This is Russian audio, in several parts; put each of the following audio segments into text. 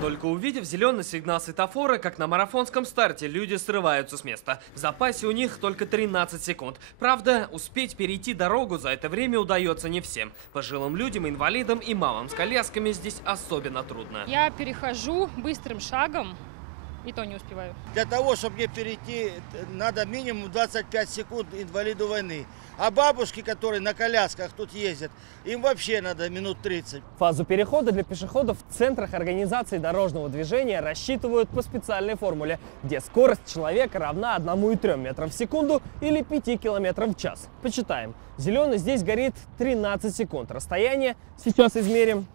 Только увидев зеленый сигнал светофора, как на марафонском старте, люди срываются с места. В запасе у них только 13 секунд. Правда, успеть перейти дорогу за это время удается не всем. Пожилым людям, инвалидам и мамам с колясками здесь особенно трудно. Я перехожу быстрым шагом, и то не успеваю. Для того, чтобы мне перейти, надо минимум 25 секунд инвалиду войны. А бабушки, которые на колясках тут ездят, им вообще надо минут 30. Фазу перехода для пешеходов в центрах организации дорожного движения рассчитывают по специальной формуле, где скорость человека равна 1,3 метров в секунду или 5 километров в час. Почитаем. Зеленый здесь горит 13 секунд. Расстояние сейчас измерим.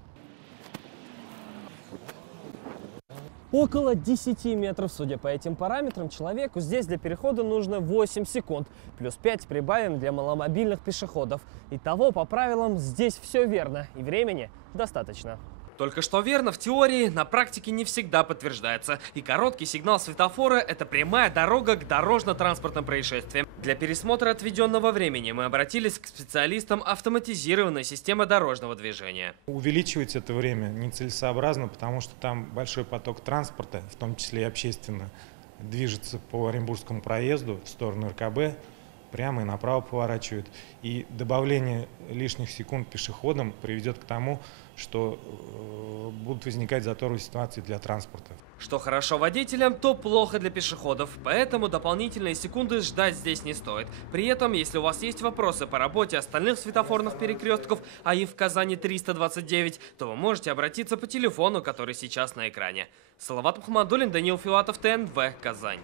Около 10 метров. Судя по этим параметрам, человеку здесь для перехода нужно 8 секунд. Плюс 5 прибавим для маломобильных пешеходов. Итого, по правилам, здесь все верно. И времени достаточно. Только что верно в теории, на практике не всегда подтверждается. И короткий сигнал светофора – это прямая дорога к дорожно-транспортным происшествиям. Для пересмотра отведенного времени мы обратились к специалистам автоматизированной системы дорожного движения. Увеличивать это время нецелесообразно, потому что там большой поток транспорта, в том числе и общественно, движется по Оренбургскому проезду в сторону РКБ, прямо и направо поворачивает. И добавление лишних секунд пешеходам приведет к тому, что будут возникать заторные ситуации для транспорта. Что хорошо водителям, то плохо для пешеходов, поэтому дополнительные секунды ждать здесь не стоит. При этом, если у вас есть вопросы по работе остальных светофорных перекрестков, а их в Казани 329, то вы можете обратиться по телефону, который сейчас на экране. Салават Мухаммадуллин, Даниил Филатов, ТНВ, Казань.